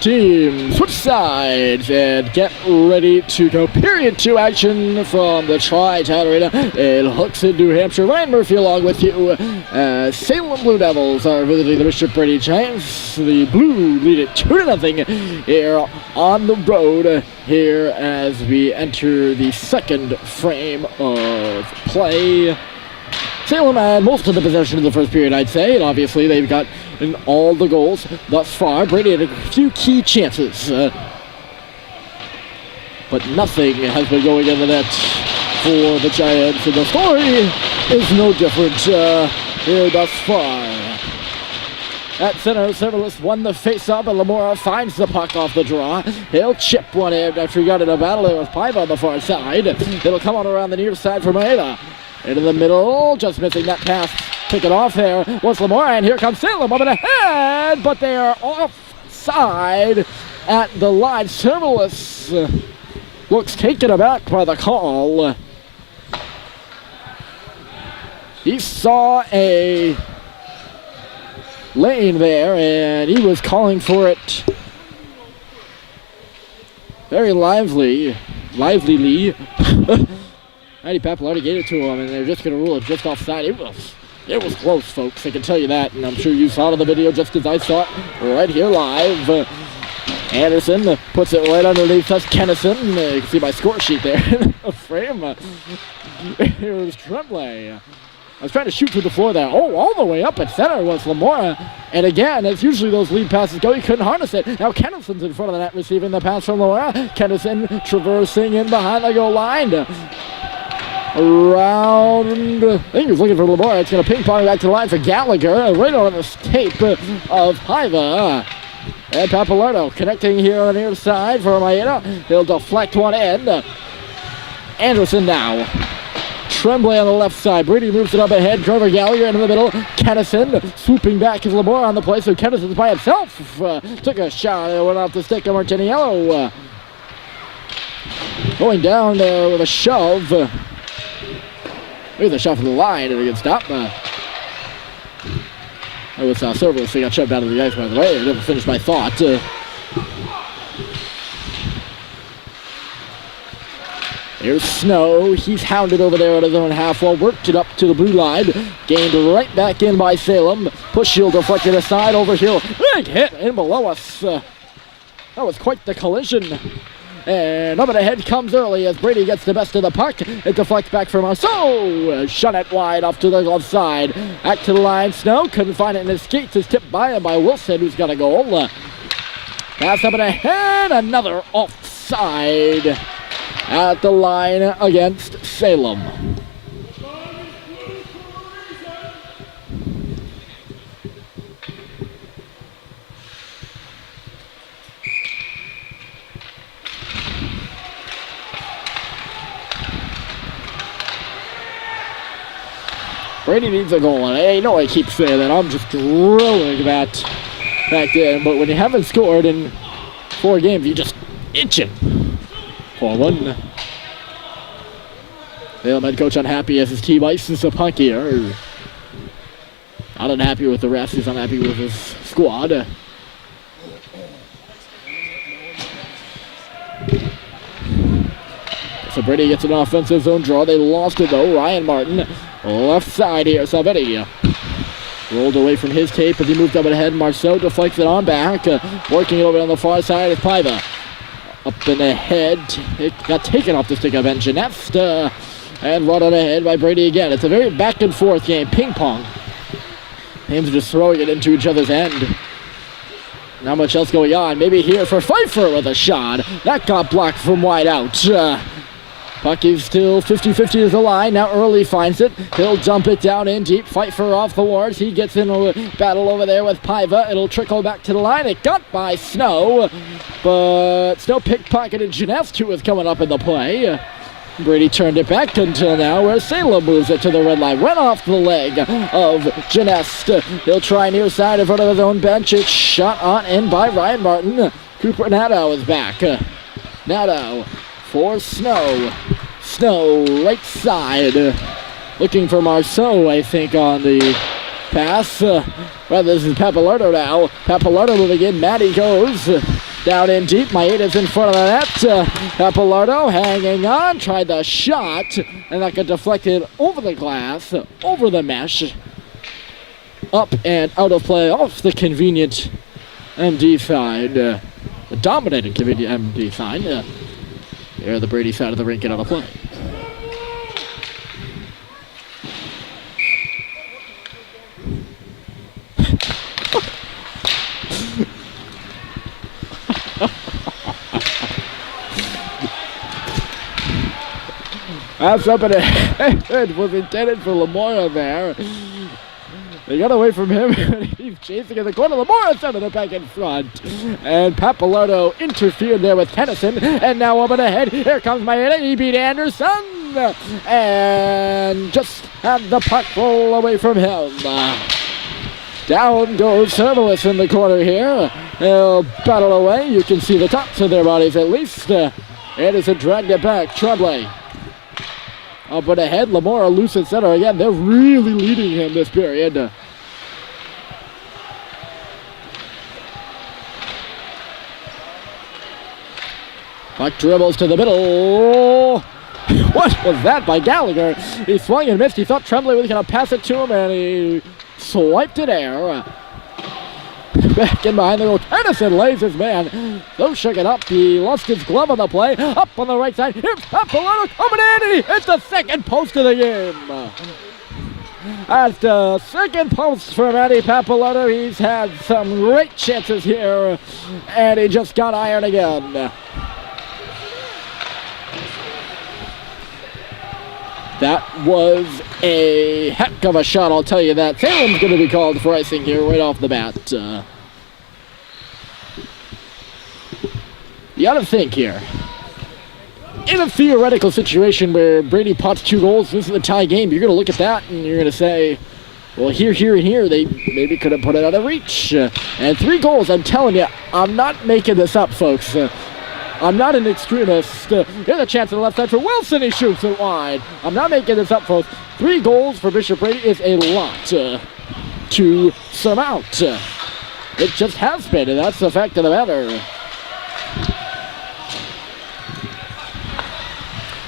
team switch sides and get ready to go. Period 2 action from the Tri-Town Arena in Hooksett, New Hampshire. Ryan Murphy along with you. Salem Blue Devils are visiting the Bishop Brady Giants. The Blue lead it 2-0 here on the road here as we enter the second frame of play. Salem had most of the possession in the first period, I'd say, and obviously they've got in all the goals thus far. Brady had a few key chances, but nothing has been going in the net for the Giants, and the story is no different here thus far. At center, Serverless won the face-up, and Lamora finds the puck off the draw. He'll chip one in after he got in a battle there with Paiva on the far side. It'll come on around the near side for Maeda. Into the middle, just missing that pass. Pick it off there was Lamora, and here comes Salem up and ahead, but they are offside at the line. Serverless looks taken aback by the call. He saw a lane there, and he was calling for it very livelily. Eddie Pappalardi gave it to him, and they're just going to rule it just offside. It was close, folks. I can tell you that, and I'm sure you saw it on the video just as I saw it right here live. Anderson puts it right underneath us. Kennison, you can see my score sheet there in the frame. Here's Tremblay. I was trying to shoot through the floor there. Oh, all the way up at center was Lamora. And again, as usually those lead passes go, he couldn't harness it. Now Kennison's in front of the net receiving the pass from Lamora. Kennison traversing in behind the goal line. Around, I think he was looking for Lamora. It's going to ping pong back to the line for Gallagher. Right on the tape of Paiva. And Pappalardo connecting here on the near side for Maeda. He'll deflect one end. Anderson now. Tremblay on the left side. Brady moves it up ahead. Trevor Gallagher in the middle. Kennison swooping back as Lamora on the play. So Kennison's by himself. Took a shot. It went off the stick of Martiniello. Going down there with a shove. Here's a shot from the line, and it gets stopped. It was Serverless. He got shoved out of the ice, by the way. I never finished my thought. Here's Snow. He's hounded over there at his own half wall. Worked it up to the blue line. Gained right back in by Salem. Push shield deflected aside over here. Big hit in below us. That was quite the collision. And up and ahead comes early as Brady gets the best of the puck. It deflects back from Marceau. Shot it wide off to the glove side. Back to the line. Snow couldn't find it in his skates. Is tipped by him by Wilson, who's got a goal. Pass up and ahead. Another offside at the line against Salem. Brady needs a goal, and I know I keep saying that. I'm just drilling that back in, but when you haven't scored in 4 games, you're just itching for one. Salem head coach unhappy as his team ices the puck here. Not unhappy with the rest, he's unhappy with his squad. So Brady gets an offensive zone draw. They lost it though. Ryan Martin, left side here. Salvetti rolled away from his tape as he moved up ahead. Marceau deflects it on back. Working it over on the far side is Paiva. Up in the head. It got taken off the stick of Enginest. And run on ahead by Brady again. It's a very back and forth game. Ping pong. Teams are just throwing it into each other's end. Not much else going on. Maybe here for Pfeiffer with a shot. That got blocked from wide out. Puck is still 50-50 as the line. Now Early finds it. He'll dump it down in deep. Pfeiffer off the wards. He gets in a battle over there with Paiva. It'll trickle back to the line. It got by Snow. But Snow pickpocketed Janest, who was coming up in the play. Brady turned it back until now where Salem moves it to the red line. Right off the leg of Janest. He'll try near side in front of his own bench. It's shot on in by Ryan Martin. Cooper Nadeau is back. Nadeau for Snow. Snow, right side. Looking for Marceau, I think, on the pass. Well, this is Pappalardo now. Pappalardo moving in. Matty goes. Down in deep, Maeda's in front of the net. Pappalardo hanging on, tried the shot, and that got deflected over the glass, over the mesh. Up and out of play off the convenient MD side. The dominating convenient MD side. There, the Brady side of the rink and out of play. That's up in it was intended for Lamora there. They got away from him. He's chasing in the corner. Lamora sending it back in front. And Pappalardo interfered there with Tennyson. And now up and ahead. Here comes Maeda. He beat Anderson. And just had the puck roll away from him. Down goes Servalis in the corner here. They'll battle away. You can see the tops of their bodies at least. Anderson dragged it back. Tremblay. Up and ahead, Lamora loose at center again. They're really leading him this period. Puck dribbles to the middle. What was that by Gallagher? He swung and missed. He thought Tremblay was going to pass it to him, and he swiped it air. Back in behind the goal. Tennyson lays his man. Though shook it up. He lost his glove on the play. Up on the right side. Here's Pappalardo coming in. And he hits the second post of the game. At the second post for Matty Pappalardo. He's had some great chances here. And he just got iron again. That was a heck of a shot, I'll tell you that. Salem's going to be called for icing here right off the bat. You got to think here. In a theoretical situation where Brady pots 2 goals, this is a tie game, you're going to look at that and you're going to say, well, here, and here, they maybe could have put it out of reach. And 3 goals, I'm telling you, I'm not making this up, folks. I'm not an extremist. Here's a chance on the left side for Wilson. He shoots it wide. I'm not making this up, folks. 3 goals for Bishop Brady is a lot to surmount. It just has been, and that's the fact of the matter.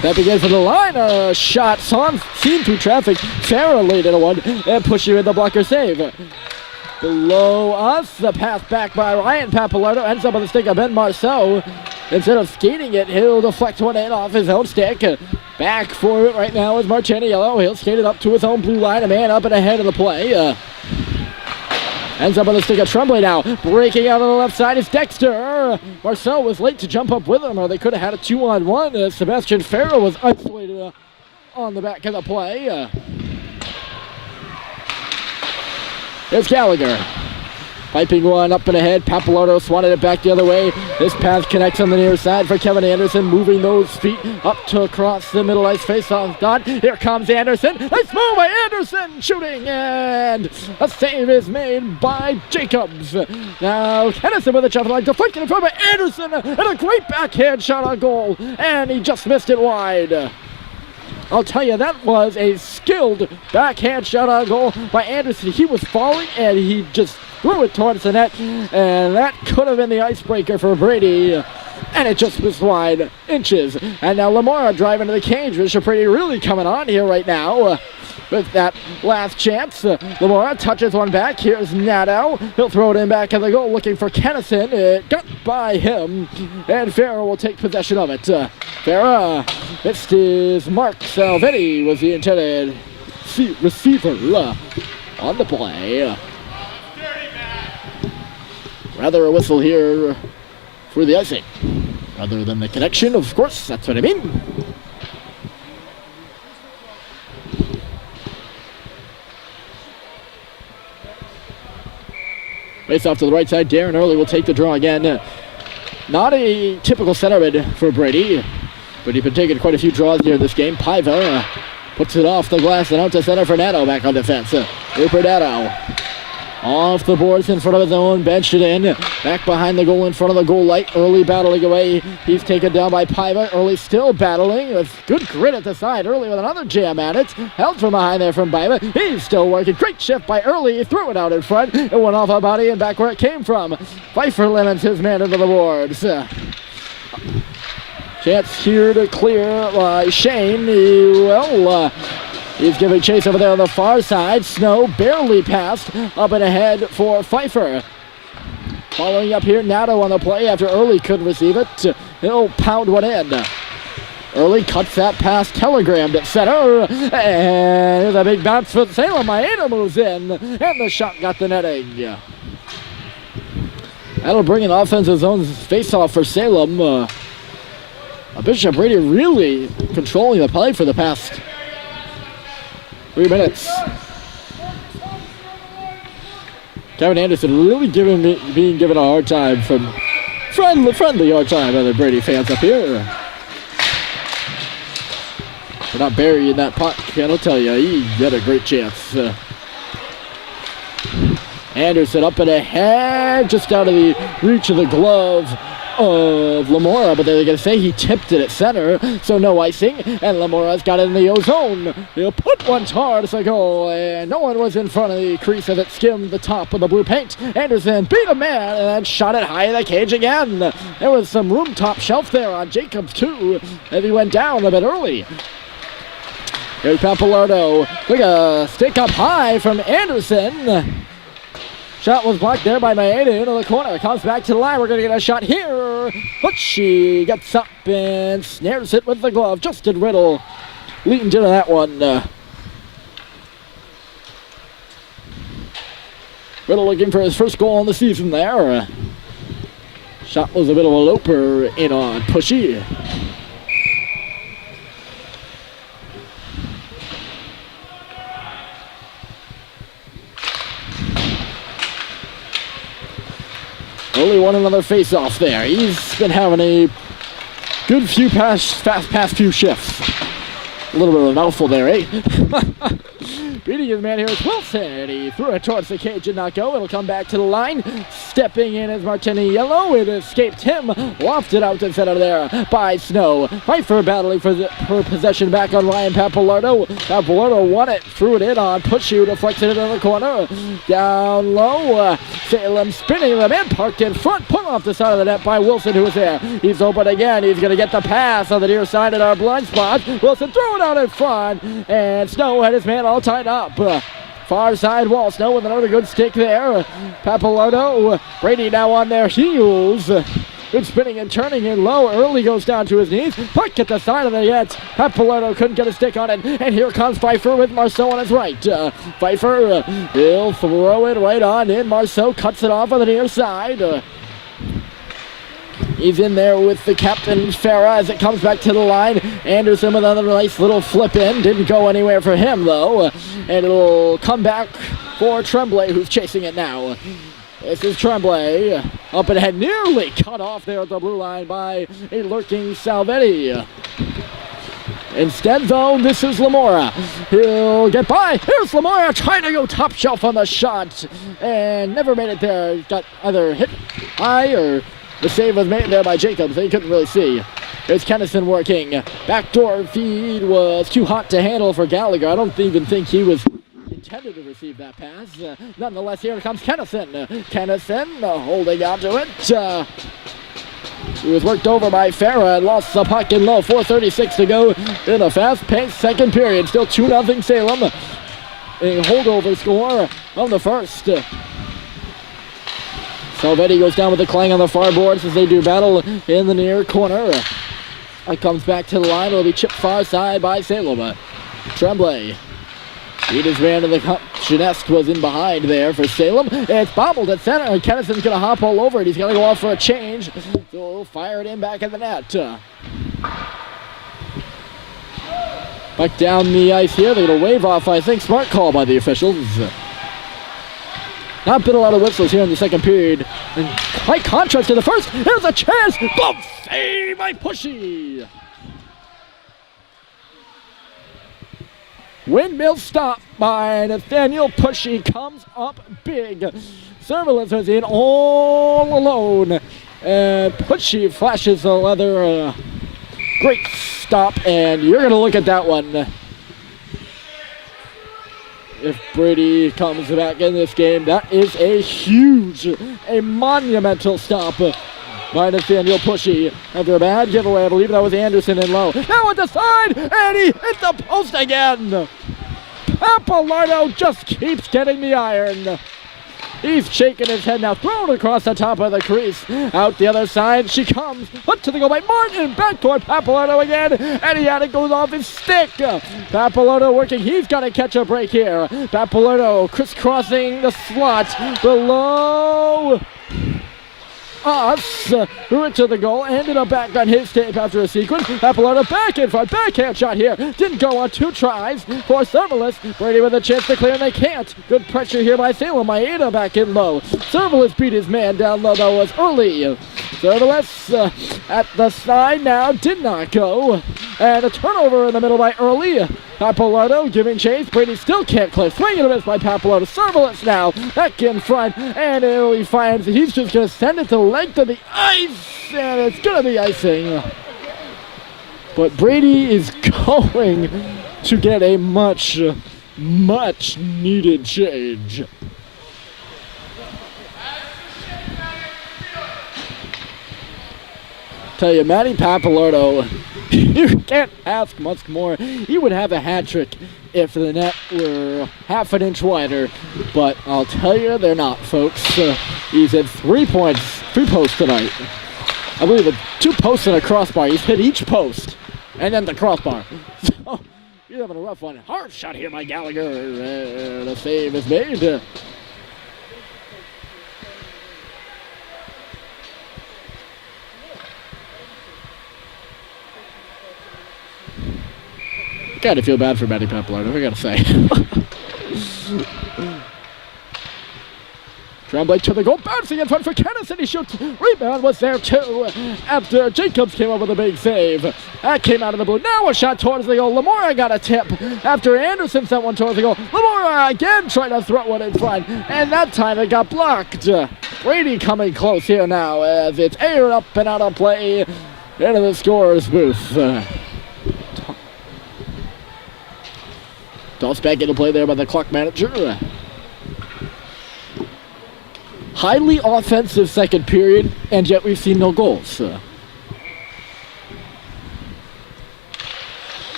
That begins from the line. A shot seen through traffic. Farrell laid in a one and pushed you in the blocker save. Below us, the pass back by Ryan Pappalardo ends up on the stick of Ben Marceau. Instead of skating it, he'll deflect one in off his own stick. Back for it right now is Marcheniello. He'll skate it up to his own blue line. A man up and ahead of the play. Ends up on the stick of Tremblay now. Breaking out on the left side is Dexter. Marceau was late to jump up with him, or they could have had a 2-on-1. Sebastian Farrell was isolated on the back of the play. There's Gallagher. Piping one up and ahead. Pappalardo swatted it back the other way. This pass connects on the near side for Kevin Anderson. Moving those feet up to across the middle ice face-off dot. Here comes Anderson. Nice move by Anderson. Shooting, and a save is made by Jacobs. Now Anderson with a shot line. Deflected in front by Anderson. And a great backhand shot on goal. And he just missed it wide. I'll tell you, that was a skilled backhand shot on goal by Anderson. He was falling, and he just threw it towards the net, and that could have been the icebreaker for Brady, and it just missed wide inches. And now Lamora driving to the cage. Bishop Brady really coming on here right now with that last chance. Lamora touches one back. Here's Nadeau. He'll throw it in back of the goal looking for Kennison. It got by him, and Farah will take possession of it. Farah missed his mark. Salvetti was the intended receiver on the play. Rather a whistle here for the icing. Rather than the connection, of course, that's what I mean. Face off to the right side. Darren Early will take the draw again. Not a typical centerman for Brady, but he's been taking quite a few draws here in this game. Paiva puts it off the glass and out to center for Nadeau back on defense. Rupert Nadeau. Off the boards in front of his own, benched it in. Back behind the goal in front of the goal light. Early battling away. He's taken down by Paiva. Early still battling with good grit at the side. Early with another jam at it. Held from behind there from Paiva. He's still working. Great shift by Early. He threw it out in front. It went off a body and back where it came from. Pfeiffer limits his man into the boards. Chance here to clear by Shane. He's giving chase over there on the far side. Snow barely passed up and ahead for Pfeiffer. Following up here, Nato on the play after Early could receive it. He'll pound one in. Early cuts that pass, telegrammed at center. And here's a big bounce for Salem. Maeda moves in, and the shot got the netting. That'll bring an offensive zone face-off for Salem. Bishop Brady really controlling the play for the past 3 minutes. Kevin Anderson really being given a hard time from friendly hard time by the Brady fans up here. We're not burying that puck, I'll tell you. He had a great chance. Anderson up and ahead, just out of the reach of the glove of Lamora, but they're going to say he tipped it at center, so no icing, and Lamora's got it in the O-zone. He'll put one towards the goal, and no one was in front of the crease as it skimmed the top of the blue paint. Anderson beat a man and then shot it high in the cage again. There was some room top shelf there on Jacobs too, and he went down a bit early. Here's Papalardo. Took a stick up high from Anderson. Shot was blocked there by Maeda into the corner. Comes back to the line. We're going to get a shot here. But she gets up and snares it with the glove. Justin Riddle leaned into that one. Riddle looking for his first goal on the season there. Shot was a bit of a loper in on Pushy. Only won another face-off there. He's been having a good few past few shifts. A little bit of a mouthful there, eh? Beating his man here is Wilson. He threw it towards the cage, did not go. It'll come back to the line. Stepping in is Martini-Yellow. It escaped him. Lofted out and set out of there by Snow. Pfeiffer battling for possession back on Ryan Papalardo. Papalardo won it. Threw it in on Pushy, deflected it in the corner. Down low. Salem spinning them in. Parked in front. Put off the side of the net by Wilson, who was there. He's open again. He's going to get the pass on the near side at our blind spot. Wilson threw it out in front. And Snow had his man all tied up. Far side wall. Snow with another good stick there. Papalardo. Brady now on their heels. Good spinning and turning in low. Early goes down to his knees. Puck at the side of the net. Papalardo couldn't get a stick on it. And here comes Pfeiffer with Marceau on his right. Pfeiffer, he'll throw it right on in. Marceau cuts it off on the near side. He's in there with the captain, Farah, as it comes back to the line. Anderson with another nice little flip in. Didn't go anywhere for him, though. And it'll come back for Tremblay, who's chasing it now. This is Tremblay. Up and ahead, nearly cut off there at the blue line by a lurking Salvetti. Instead, though, this is Lamora. He'll get by. Here's Lamora trying to go top shelf on the shot. And never made it there. Got either hit high or the save was made there by Jacobs. They couldn't really see. There's Kennison working. Backdoor feed was too hot to handle for Gallagher. I don't even think he was intended to receive that pass. Nonetheless, here comes Kennison. Kennison holding on to it. He was worked over by Farah and lost the puck in low. 4:36 to go in a fast-paced second period. Still 2-0 Salem. A holdover score on the first. Salvetti goes down with a clang on the far boards as they do battle in the near corner. It comes back to the line. It'll be chipped far side by Salem. Tremblay. Beat his man to the cup. Jeanest was in behind there for Salem. It's bobbled at center, and Kennison's going to hop all over it. He's going to go off for a change. So he'll fire it in back at the net. Back down the ice here. They're going to wave off, I think. Smart call by the officials. Not been a lot of whistles here in the second period. In high contrast to the first. Here's a chance. Glove save by Pushy. Windmill stop by Nathaniel Pushy comes up big. Serverless was in all alone. And Pushy flashes the leather. Great stop, and you're going to look at that one. If Brady comes back in this game, that is a monumental stop by Nathaniel Pushy. After a bad giveaway, I believe that was Anderson in low. Now at the side, and he hit the post again. Pappalardo just keeps getting the iron. He's shaking his head now, thrown across the top of the crease. Out the other side, she comes. Put to the goal by Martin. Back toward Pappalardo again. And he had it goes off his stick. Pappalardo working. He's got to catch a break here. Pappalardo crisscrossing the slot below us. Threw it to the goal. Ended up back on his tape after a sequence. Pappalardo back in front. Backhand shot here. Didn't go on 2 tries for Serverless. Brady with a chance to clear, and they can't. Good pressure here by Salem. Maeda back in low. Serverless beat his man down low. That was early. Serverless at the side now. Did not go. And a turnover in the middle by Early. Pappalardo giving chase. Brady still can't clear. Swing and a miss by Pappalardo. Serverless now back in front. And Early finds he's just going to send it to the length of the ice. And it's going to be icing. But Brady is going to get a much needed change. Tell you, Matty Pappalardo, you can't ask much more. He would have a hat trick if the net were half an inch wider, but I'll tell you, they're not, folks. He's at 3 posts tonight. I believe it's 2 posts and a crossbar. He's hit each post, and then the crossbar. So, he's having a rough one. Hard shot here by Gallagher. The save is made. Gotta feel bad for Matty Pappalardo, I gotta say. Tremblay to the goal, bouncing in front for Kennison. He shoots. Rebound was there too. After Jacobs came up with a big save. That came out of the blue. Now a shot towards the goal. Lamora got a tip. After Anderson sent one towards the goal. Lamora again trying to throw one in front. And that time it got blocked. Brady coming close here now as it's aired up and out of play into the scorer's booth. Tossed back into play there by the clock manager. Highly offensive second period, and yet we've seen no goals. An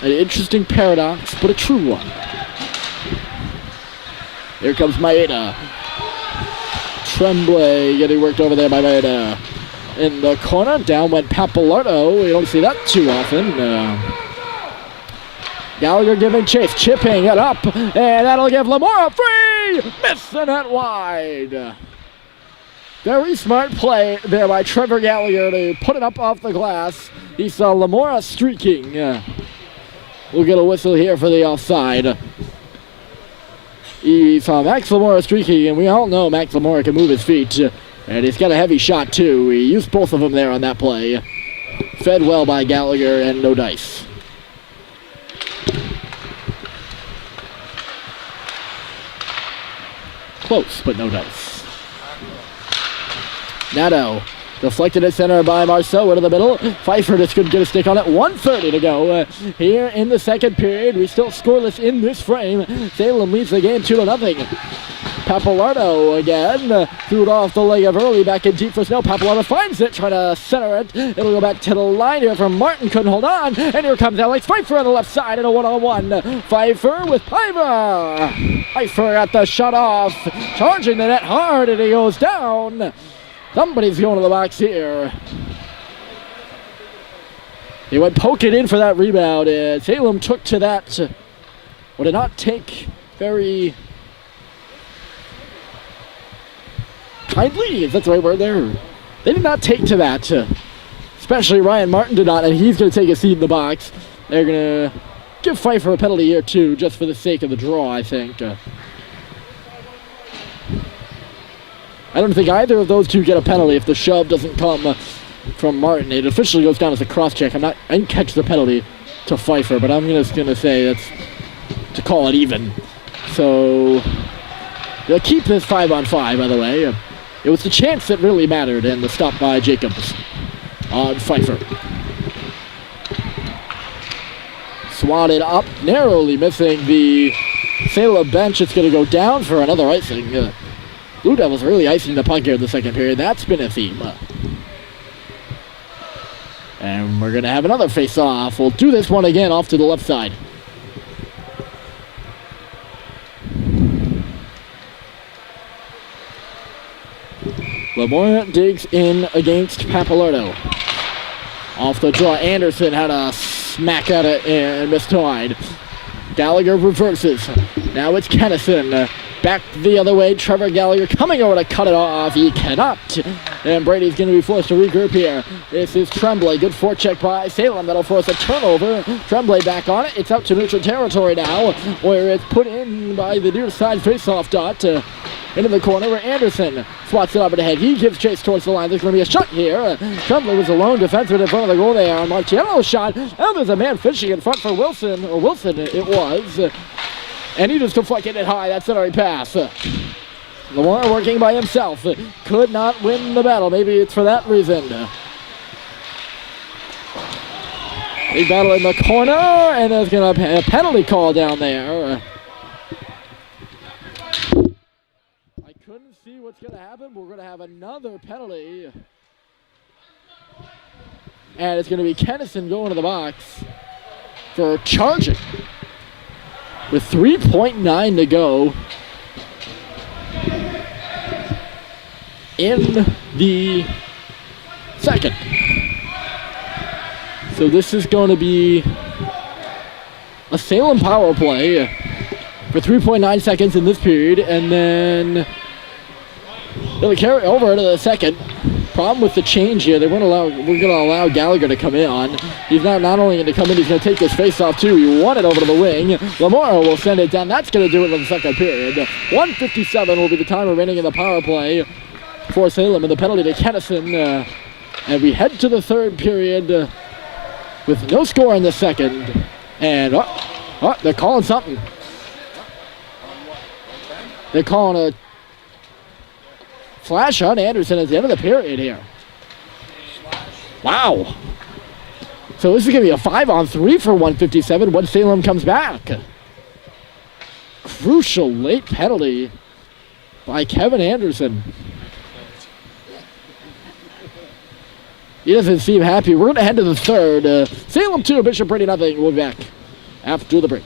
interesting paradox, but a true one. Here comes Maeda. Tremblay getting worked over there by Maeda. In the corner, down went Pappalardo. We don't see that too often. Gallagher giving chase, chipping it up, and that'll give Lamora free! Missing it wide. Very smart play there by Trevor Gallagher to put it up off the glass. He saw Lamora streaking. We'll get a whistle here for the offside. He saw Max Lamora streaking, and we all know Max Lamora can move his feet. And he's got a heavy shot too. He used both of them there on that play. Fed well by Gallagher, and no dice. Close, but no dice. Nato deflected at center by Marceau into the middle. Pfeiffer just couldn't get a stick on it. 1:30 to go here in the second period. We still scoreless in this frame. Salem leads the game 2-0. Pappalardo again threw it off the leg of Early back in deep for Snow. Pappalardo finds it, trying to center it. It'll go back to the line here from Martin, couldn't hold on. And here comes Alex Pfeiffer on the left side in a 1-on-1. Pfeiffer with Paiva. Pfeiffer got the shot off, charging the net hard, and he goes down. Somebody's going to the box here. He went poking in for that rebound, and Salem took to that. Would it not take very kindly? Is that the right word there? They did not take to that. Especially Ryan Martin did not, and he's going to take a seat in the box. They're going to give Pfeiffer a penalty here, too, just for the sake of the draw, I think. I don't think either of those two get a penalty if the shove doesn't come from Martin. It officially goes down as a cross-check. I didn't catch the penalty to Pfeiffer, but I'm just going to say that's to call it even. So they'll keep this 5-on-5, by the way. It was the chance that really mattered, and the stop by Jacobs on Pfeiffer. Swatted up, narrowly missing the Salem bench. It's going to go down for another icing. Blue Devils really icing the puck here in the second period. That's been a theme. And we're going to have another face-off. We'll do this one again off to the left side. Lamore digs in against Papalardo. Off the draw, Anderson had a smack at it and mistimed. Gallagher reverses. Now it's Kennison. Back the other way, Trevor Gallagher coming over to cut it off. He cannot. And Brady's going to be forced to regroup here. This is Tremblay. Good forecheck by Salem. That'll force a turnover. Tremblay back on it. It's out to neutral territory now, where it's put in by the near side faceoff dot. Into the corner where Anderson swats it up ahead. He gives chase towards the line. There's going to be a shot here. Tremblay was a lone defenseman in front of the goal there. On Marciano's shot. And there's a man fishing in front for Wilson. Or Wilson it was. And he just deflected it high. That centering pass. Lamar working by himself. Could not win the battle. Maybe it's for that reason. Big battle in the corner. And there's going to be a penalty call down there. See what's going to happen. We're going to have another penalty. And it's going to be Kennison going to the box for charging. With 3.9 to go in the second. So this is going to be a Salem power play for 3.9 seconds in this period, and then they'll carry over to the second. Problem with the change here, we're going to allow Gallagher to come in on. He's not only going to come in, he's going to take this face off too. He won it over to the wing. Lamora will send it down. That's going to do it in the second period. 1:57 will be the time remaining in the power play for Salem, and the penalty to Kennison. And we head to the third period with no score in the second. And they're calling something. They're calling a flash on Anderson at the end of the period here. Wow. So this is going to be a 5-on-3 for 1:57 when Salem comes back. Crucial late penalty by Kevin Anderson. He doesn't seem happy. We're going to head to the third. Salem 2, Bishop Brady nothing. We'll be back after the break.